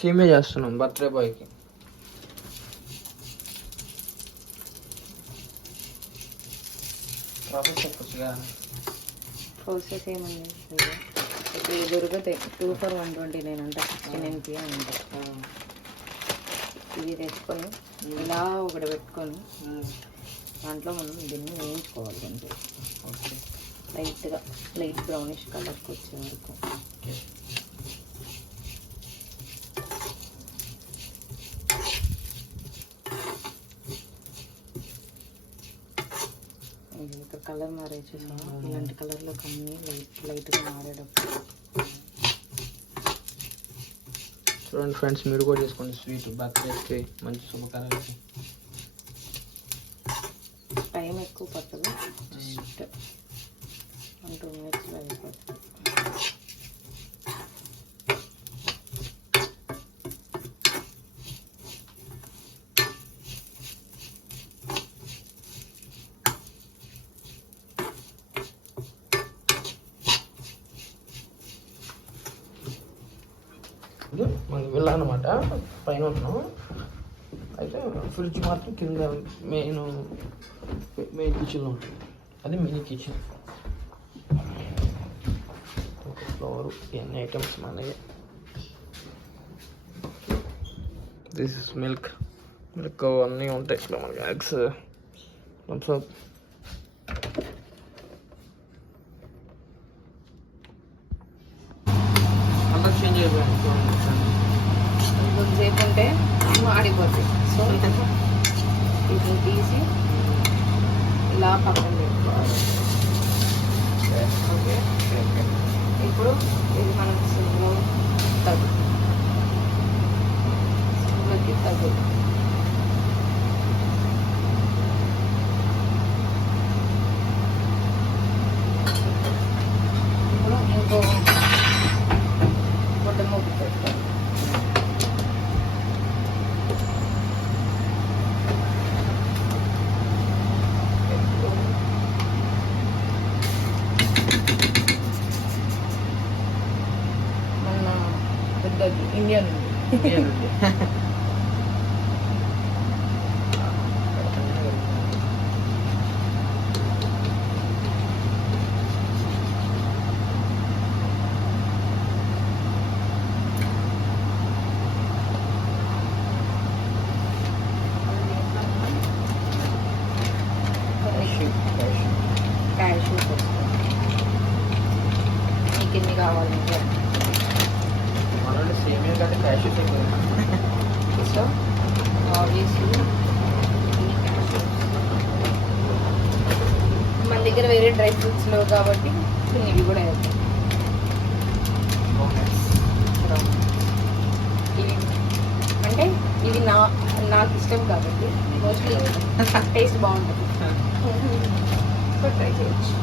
సేమే చేస్తున్నాం బర్త్డే బాయ్కి. ప్రాసెస్ ఏమండి ఇప్పుడు దొరుకుతాయి 2 for 129 అంట. చిన్నకి అంట. ఇది తెచ్చుకొని ఇలా ఒకటి పెట్టుకొని దాంట్లో మనం దీన్ని వేయించుకోవాలి అంటే లైట్ బ్రౌనిష్ కలర్కి వచ్చే వరకు. ఇంకా కలర్ మారేసేసా ఇలాంటి కలర్లో కానీ లైట్గా మారేటప్పుడు చూడండి ఫ్రెండ్స్, మీరు కూడా చేసుకోండి స్వీట్ బర్త్డేకి మంచి శుభకార్యాలకి. టైం ఎక్కువ పడుతుంది, జస్ట్ 1-2 minutesలో అయిపోతుంది. మనకి వెళ్ళాలన్నమాట, పైన ఉంటున్నాం. అయితే ఫ్రిడ్జ్ మాత్రం కింద మెయిన్ కిచెన్లో ఉంటుంది. అది మినీ కిచెన్. ఫ్లోర్ ఇవన్నీ ఐటమ్స్ మనకి. దిస్ ఇస్ మిల్క్ అన్నీ ఉంటాయి ఇక్కడ మనకి. Eggs, Thums Up. కలర్ చేంజ్ అయిపోయాయి కొద్దిసేపు ఉంటే ఆడిపోతాయి. సో ఇది తీసి ఇలా పక్కన పెట్టుకోవాలి. ఓకే, ఇప్పుడు ఇది మనకు సిమ్లోకి తగ్గు. ఇప్పుడు ఇంకో గుడ్డ మూపు పెట్టుకోవాలి. ఇండియన్ క్యాష్యూస్ వస్తుంది. మీకు ఎన్ని కావాలంటే సేమే కానీ క్యాష్యూస్ సో ఆబ్వియస్లీ మన దగ్గర వేరే డ్రై ఫ్రూట్స్ లేవు కాబట్టి ఇవి కూడా వేస్తాం. ఇవి అంటే ఇవి నాకు ఇష్టం కాబట్టి మోస్ట్లీ టేస్ట్ బాగుంటుంది. సో ట్రై చేయొచ్చు.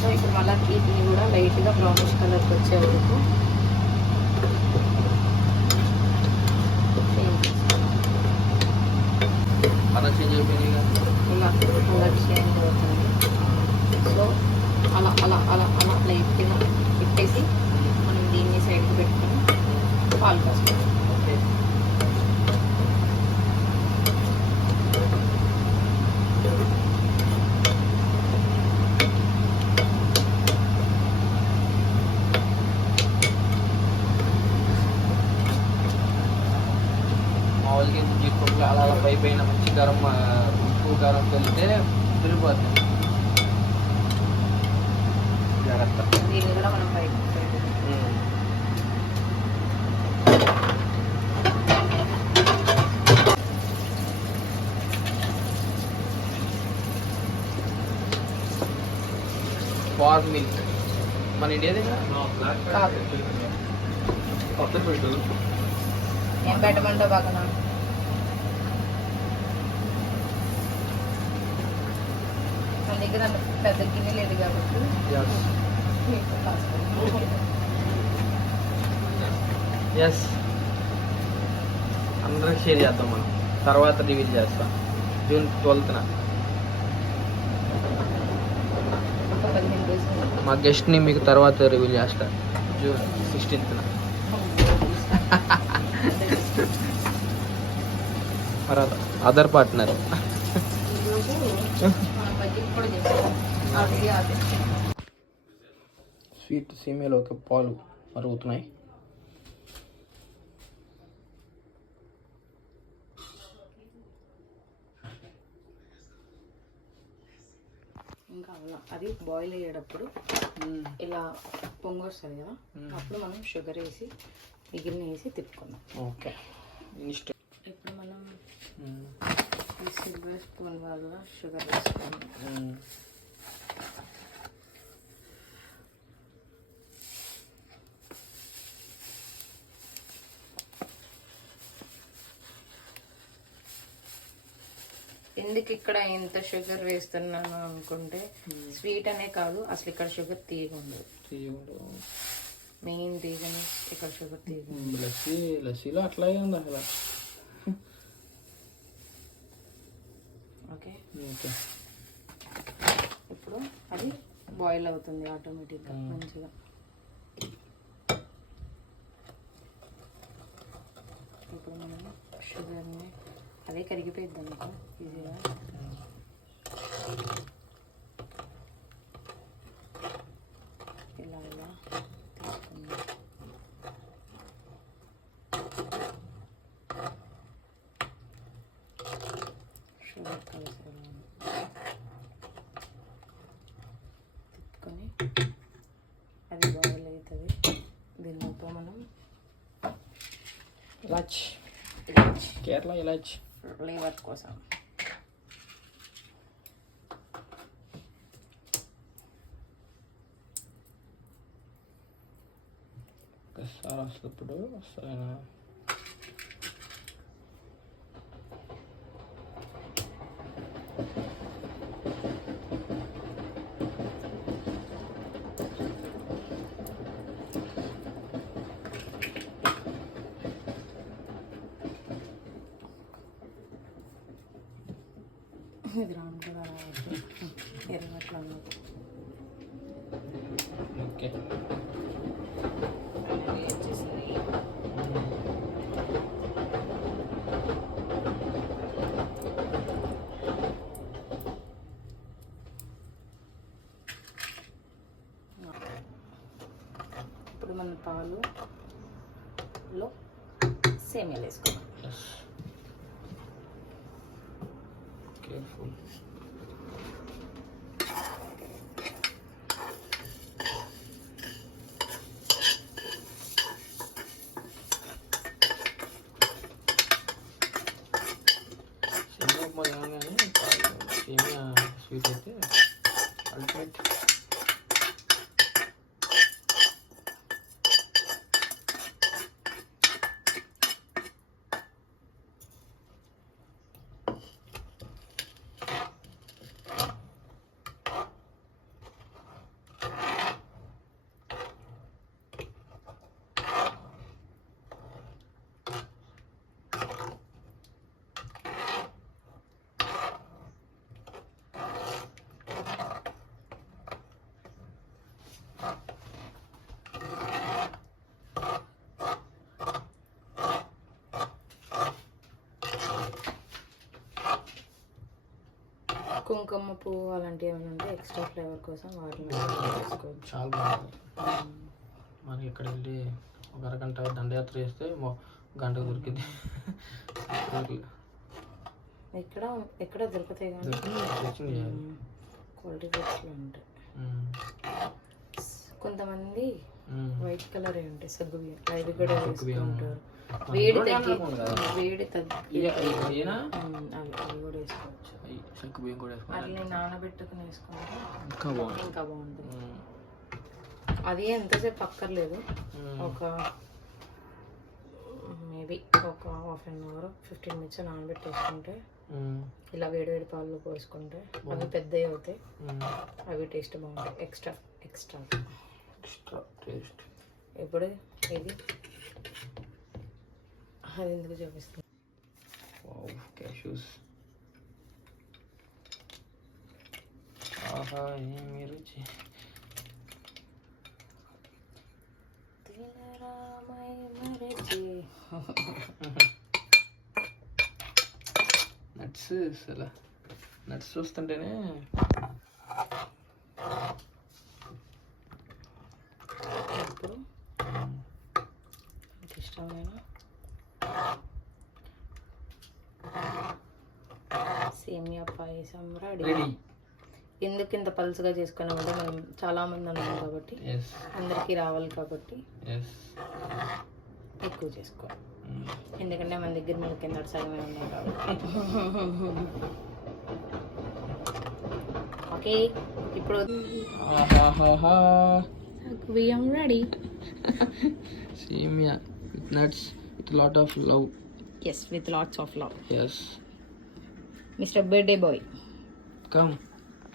సో ఇప్పుడు మళ్ళీ వీటిని కూడా లైట్గా బ్రౌనిష్ కలర్కి వచ్చే వరకు కలర్ చేంజ్ అయిపోయింది ఇలా కలర్ చేంజ్ అవుతుంది. సో అలా అలా అలా అలా లైట్గా పెట్టేసి మనం దీన్ని సైడ్కి పెట్టుకుని పాలు కాసుకోవాలి. ఓకే, మామూలుగా జీడిపప్పులు అలా అలా పై పైన మంచి ఉప్పు కారం కలిపితే తిరిగిపోతుంది. జాగ్రత్త. దీన్ని కూడా మనం బయట ఫార్ మిల్క్ మన ఇండియాదే కాదు. ఏం పెట్టమంటావు పక్కన? మన దగ్గర పెద్ద గిన్నె లేదు కాబట్టి ఎస్, అందరికి షేర్ చేద్దాం మనం. తర్వాత రివీల్ చేస్తాం June 12th. మా గెస్ట్ని మీకు తర్వాత రివీల్ చేస్తా June 16th. Other partner. ఈరోజు మనం బజ్జీలు కూడా చేస్తాం. ఆల్రెడీ అదే స్వీట్ సేమియాలోకి పాలు మరుగుతున్నాయి. ఇంకా అలా అది బాయిల్ అయ్యేటప్పుడు ఇలా పొంగు వస్తుంది కదా, అప్పుడు మనం షుగర్ వేసి మిగిలిన వేసి తిప్పుకున్నాం. ఓకే. ఇప్పుడు మనం సిల్వర్ స్పూన్ వల్ల షుగర్ వేసుకున్నాం. ఎందుకు ఇక్కడ ఇంత షుగర్ వేస్తున్నాను అనుకుంటే, స్వీట్ అనే కాదు, అసలు ఇక్కడ షుగర్ తీయకుండదు. మెయిన్ రీజన్ ఇక్కడ షుగర్ తీయకుండా. లస్సీలో అట్లాగే ఉంది అసలు. Okay okay. ఇప్పుడు అది బాయిల్ అవుతుంది ఆటోమేటిక్గా మంచిగా. ఇప్పుడు మనం షుగర్ని అదే కరిగిపోయిద్ది అనుకో ఈజీగా. ఇలా ఇలా తీసుకుందాం. షుగర్ కలిసి తిప్పుకొని అది బాయిల్ అవుతుంది. దీనిలో మనం ఇలాచ్ కేరళ ఇలాచ్ ఫ్లేవర్ కోసం ఒకసారి వస్తప్పుడు వస్తాయినా. ఇది రౌండ్గా రావద్దు, ఎర్రగట్ల అన్నది. ఓకే. ఇప్పుడు మన పాలులో సేమియాలు వేసుకోవాలి. Careful. సేమియా ఉప్మా తినగానే సేమియా స్వీట్ అయితే అల్టిమేట్. కుంకుమ పువ్వు అలాంటివి ఏమైనా ఉంటే ఎక్స్ట్రా ఫ్లేవర్ కోసం వాటిని వేసుకోవచ్చు. చాలా బాగుంటుంది. మనకి ఇక్కడ వెళ్ళి ఒక అరగంట దండయాత్ర చేస్తే గంట దొరికింది. ఎక్కడ ఎక్కడ దొరుకుతాయి కానీ క్వాలిటీ ఫుడ్స్లో ఉంటాయి. కొంతమంది వైట్ కలర్ ఉంటాయి సగ్గుబియ్యం, అవి కూడా వేసుకుంటారు. వేడి తగ్గి అవి కూడా వేసుకోవచ్చు. సగ్గుబియ్యం కూడా అట్లా నానబెట్టుకుని వేసుకుంటే ఇంకా బాగుంటుంది. అది ఎంతసేపు అక్కర్లేదు, ఒక మేబీ ఒక హాఫ్ అన్ అవర్ 15 minutes నానబెట్టేసుకుంటే ఇలా వేడి వేడి పాలు పోసుకుంటే అవి పెద్దవి అవుతాయి. అవి టేస్ట్ బాగుంటాయి. Extra taste. ఇప్పుడు ఇది అది ఎందుకు చూపిస్తుంది. క్యాష్యూస్. ఆహా ఏమి రుచి. తినరామై మరచి నట్స్ అసలు నట్స్ చూస్తుంటేనే ఇప్పుడు నాకు ఇష్టమైన సేమియా పాయసం రెడీ. రెడీ. ఎందుకు ఇంత పలుసుగా చేసుకున్నామంటే మనం చాలామంది ఉన్నాం కాబట్టి ఎస్ అందరికీ రావాలి కాబట్టి ఎస్. ఎక్కువ చేసుకోవాలి. ఎందుకంటే మన దగ్గర మన కింద సగమే ఉన్నాయి కాబట్టి. ఓకే, ఇప్పుడు బియ్యం రెడీ. సేమియా with nuts with lot of love. Yes, with lots of love. Yes. Mister birthday boy, come.